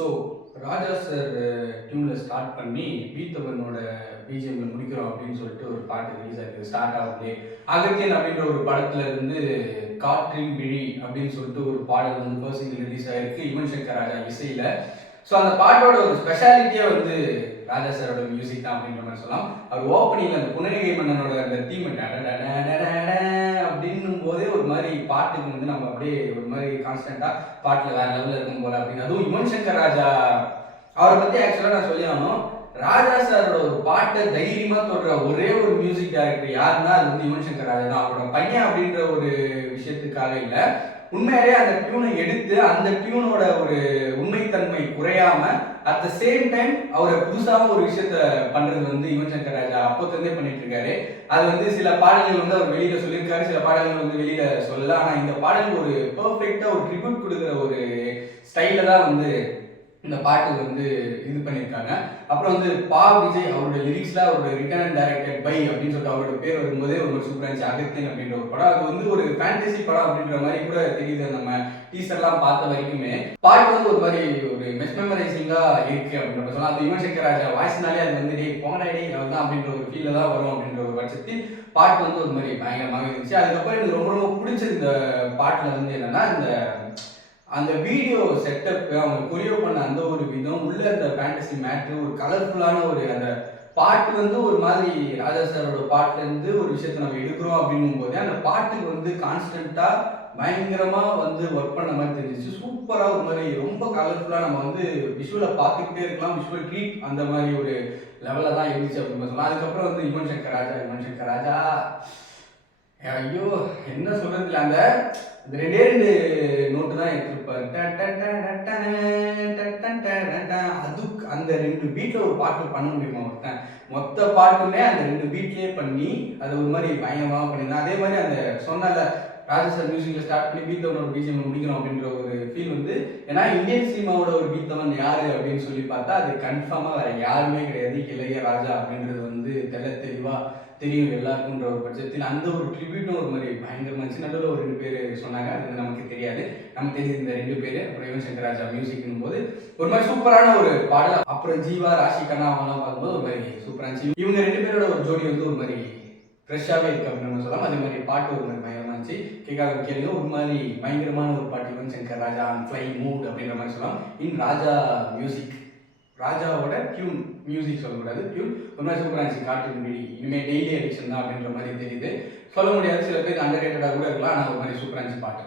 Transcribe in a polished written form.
So ராஜா sir டியூனில் start பண்ணி பீத்தவனோட பிஜிஎம்ல முடிக்கிறோம் அப்படின்னு சொல்லிட்டு ஒரு பாட்டு ரிலீஸ் ஆகிருக்கு. ஸ்டார்ட் ஆகுது அகத்தியன் அப்படின்ற ஒரு படத்துல இருந்து காற்றின் விழி அப்படின்னு சொல்லிட்டு ஒரு பாடல் வந்து ஃபர்ஸ்ட் சிங்கிள் ரிலீஸ் ஆகிருக்கு யுவன் சங்கர் ராஜா இசையில. ஸோ அந்த பாட்டோட ஒரு ஸ்பெஷாலிட்டியே வந்து ராஜா சாரோட மியூசிக் தான் அப்படின்ற மாதிரி சொல்லலாம். அவர் ஓப்பனிங்ல அந்த புன்னகை மன்னனோட அந்த தீம் அப்படின்னும் போதே ஒரு மாதிரி பாட்டுக்கு வந்து நம்ம அப்படியே ஒரு மாதிரி கான்ஸ்டன்டா பாட்டுல வேற லெவலில் இருக்கும் போல அப்படின்னு. அதுவும் யுவன் சங்கர் ராஜா அவரை பத்தி ஆக்சுவலா நான் சொல்லி ஆகணும். ராஜா சாரோட ஒரு பாட்டை தைரியமா தொடுற ஒரே ஒரு மியூசிக் டைரக்டர் யாருன்னா அது வந்து யுவன் சங்கர் ராஜா தான். அவரோட பையன் அப்படின்ற ஒரு விஷயத்துக்காக இல்லை, உண்மையிலேயே அந்த டியூனை எடுத்து அந்த டியூனோட ஒரு உண்மைத்தன்மை குறையாம அட் த சேம் டைம் அவரை புதுசாக ஒரு விஷயத்த பண்றது வந்து யுவன் சங்கர் ராஜா அப்போத்திருந்தே பண்ணிட்டு இருக்காரு. அது வந்து சில பாடல்கள் வந்து அவர் வெளியில சொல்லியிருக்காரு, சில பாடல்கள் வந்து வெளியில சொல்லல. ஆனா இந்த பாடல் ஒரு பெர்ஃபெக்டா ஒரு ட்ரிபியூட் கொடுக்குற ஒரு ஸ்டைல தான் வந்து இந்த பாட்டு வந்து இது பண்ணியிருக்காங்க. அப்புறம் வந்து பா விஜய் அவரோட லிரிக்ஸ்ல அவரோட ரிட்டன் அண்ட் டைரக்டட் பை அப்படின்னு சொல்லிட்டு அவரோட பேர் வரும்போதே ஒரு சூப்பரா இருந்துச்சு. அகத்தியன் அப்படின்ற ஒரு படம், அது வந்து ஒரு ஃபேண்டசி படம் அப்படின்ற மாதிரி கூட தெரியுது. நம்ம டீசர்லாம் பார்த்த வரைக்குமே பாட்டு வந்து ஒரு மாதிரி ஒரு மெஸ்மெரைசிங்கா இருக்கு அப்படின்ற சொல்லலாம். அது யுவன் சங்கர் ராஜா வாய்ஸ்னாலே அது வந்து டே போங்கடா தான் அப்படின்ற ஒரு ஃபீல்ல தான் வரும் அப்படின்ற ஒரு பட்சத்தில் பாட்டு வந்து ஒரு மாதிரி பயங்கரமாக இருந்துச்சு. அதுக்கப்புறம் எனக்கு ரொம்ப ரொம்ப பிடிச்சது இந்த பாட்டுல வந்து என்னன்னா அந்த வீடியோ செட்டப் அவங்க கொரியோ பண்ண அந்த ஒரு விதம், உள்ள அந்த ஃபேண்டசி மேட்ரு, ஒரு கலர்ஃபுல்லான ஒரு அந்த பாட்டு வந்து ஒரு மாதிரி ராஜா சாரோட பாட்டுல இருந்து ஒரு விஷயத்த நம்ம எடுக்கிறோம் அப்படின்னும் போது அந்த பாட்டுக்கு வந்து கான்ஸ்டன்டா பயங்கரமா வந்து ஒர்க் பண்ண மாதிரி தெரிஞ்சிச்சு. சூப்பரா ஒரு மாதிரி ரொம்ப கலர்ஃபுல்லா நம்ம வந்து விஷுவலை பார்த்துக்கிட்டே இருக்கலாம், விஷுவல் ட்ரீட் அந்த மாதிரி ஒரு லெவல தான் இருந்துச்சு அப்படின்னு சொல்லலாம். அதுக்கப்புறம் வந்து யுவன் சங்கர் ராஜா ஐயோ என்ன சொல்றது இல்லை, அந்த ரெண்டே ரெண்டு நோட்டு தான் எடுத்திருப்பாரு. அதுக்கு அந்த ரெண்டு பீட்ல ஒரு பாட்டு பண்ண முடியுமா ஒருத்தன்? மொத்த பாட்டுமே அந்த ரெண்டு பீட்லயே பண்ணி அது ஒரு மாதிரி பயங்கரமா பண்ணியிருந்தேன். அதே மாதிரி அந்த சொன்னால ராஜா சார் மியூசிக்ல ஸ்டார்ட் பண்ணி பீத்தவனோட பிஜிஎம் முடிக்கணும் அப்படின்ற ஒரு ஃபீல் வந்து, ஏன்னா இந்தியன் சினிமாவோட ஒரு பீத்தவன் யாரு அப்படின்னு சொல்லி பார்த்தா அது கன்ஃபார்மா வேற யாருமே கிடையாது, இளையராஜா அப்படின்றது வந்து தெளிவா தெரியும் எல்லாருக்குன்ற ஒரு பட்சத்தில் அந்த ஒரு ட்ரிபியூட்டும் ஒரு மாதிரி பயங்கரமா இருந்துச்சு. நடுவில் ஒரு ரெண்டு பேர் சொன்னாங்க, அது வந்து நமக்கு தெரியாது, நமக்கு தெரிஞ்சது இந்த ரெண்டு பேர். அப்புறம் யுவன் சங்கர் ராஜா மியூசிக்னும் போது ஒரு மாதிரி சூப்பரான ஒரு பாடல். அப்புறம் ஜீவா ராஷி கண்ணா அவங்கலாம் பார்க்கும்போது ஒரு மாதிரி சூப்பரா இருந்துச்சு. இவங்க ரெண்டு பேரோட ஒரு ஜோடி வந்து ஒரு மாதிரி ஃப்ரெஷ்ஷாகவே இருக்கு அப்படின்னு சொல்லலாம். அதே மாதிரி பாட்டு ஒரு மாதிரி பயங்கரமா இருந்துச்சு. கேட்காத கேளுங்க, ஒரு மாதிரி பயங்கரமான ஒரு பாட்டு Yuvan Shankar Raja and fly mood அப்படின்ற மாதிரி சொல்லலாம். இன் ராஜா மியூசிக், ராஜாவோட டியூன் மியூசிக் சொல்லக்கூடாது, டியூன் ஒரு மாதிரி சூப்பராக இருந்துச்சு. காட்டு விழி இனிமேல் டெய்லி அடிக்ஷன் தான் அப்படின்ற மாதிரி தெரியுது. சொல்ல முடியாது, சில பேர் அண்டர் ரேட்டடாக கூட இருக்கலாம், ஆனால் ஒரு மாதிரி சூப்பராக இருந்துச்சு பாட்டு.